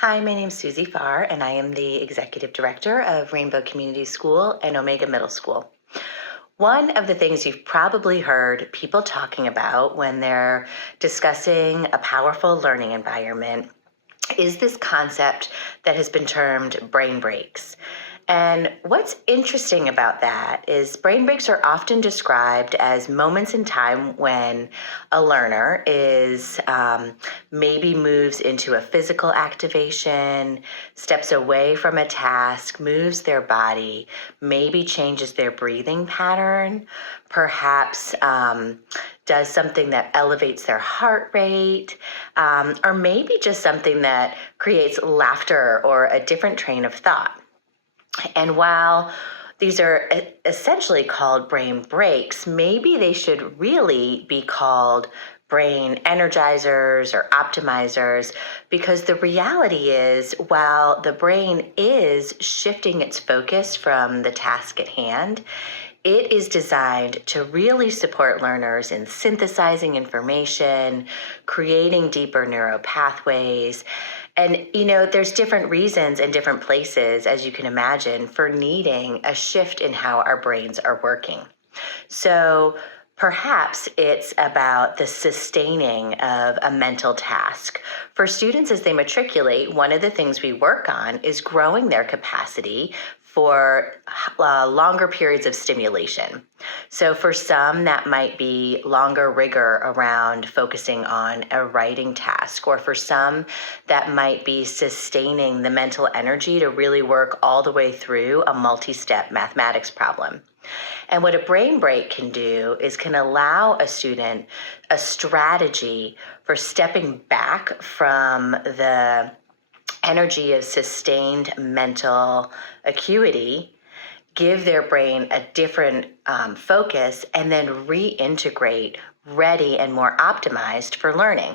Hi, my name is Susie Fahrer, and I am the Executive Director of Rainbow Community School and Omega Middle School. One of the things you've probably heard people talking about when they're discussing a powerful learning environment is this concept that has been termed brain breaks. And what's interesting about that is brain breaks are often described as moments in time when a learner is maybe moves into a physical activation, steps away from a task, moves their body, maybe changes their breathing pattern, perhaps does something that elevates their heart rate, or maybe just something that creates laughter or a different train of thought. And while these are essentially called brain breaks, maybe they should really be called brain energizers or optimizers, because the reality is, while the brain is shifting its focus from the task at hand, it is designed to really support learners in synthesizing information, creating deeper neural pathways. And, there's different reasons and different places, as you can imagine, for needing a shift in how our brains are working. So perhaps it's about the sustaining of a mental task. For students as they matriculate, one of the things we work on is growing their capacity for longer periods of stimulation. So for some, that might be longer rigor around focusing on a writing task, or for some, that might be sustaining the mental energy to really work all the way through a multi-step mathematics problem. And what a brain break can do is can allow a student a strategy for stepping back from the energy of sustained mental acuity, give their brain a different focus, and then reintegrate ready and more optimized for learning.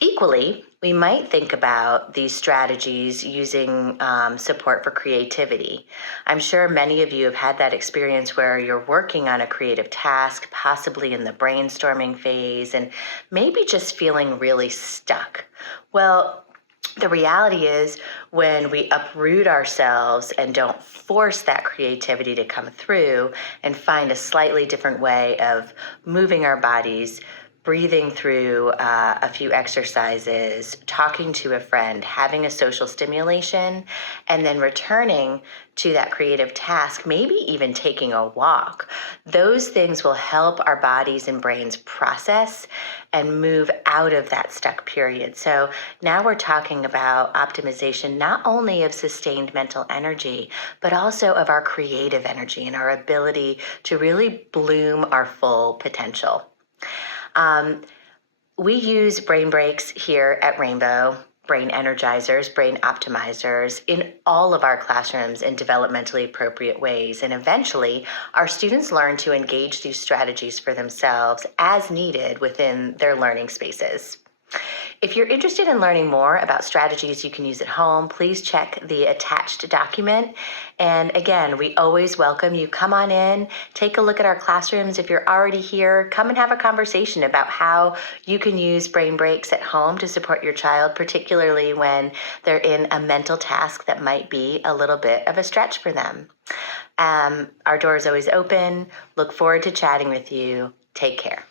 Equally, we might think about these strategies using support for creativity. I'm sure many of you have had that experience where you're working on a creative task, possibly in the brainstorming phase, and maybe just feeling really stuck. Well, the reality is, when we uproot ourselves and don't force that creativity to come through and find a slightly different way of moving our bodies, breathing through a few exercises, talking to a friend, having a social stimulation, and then returning to that creative task, maybe even taking a walk. Those things will help our bodies and brains process and move out of that stuck period. So now we're talking about optimization, not only of sustained mental energy, but also of our creative energy and our ability to really bloom our full potential. We use brain breaks here at Rainbow, brain energizers, brain optimizers in all of our classrooms in developmentally appropriate ways. And eventually, our students learn to engage these strategies for themselves as needed within their learning spaces. If you're interested in learning more about strategies you can use at home, please check the attached document. And again, we always welcome you. Come on in, take a look at our classrooms. If you're already here, come and have a conversation about how you can use brain breaks at home to support your child, particularly when they're in a mental task that might be a little bit of a stretch for them. Our door is always open. Look forward to chatting with you. Take care.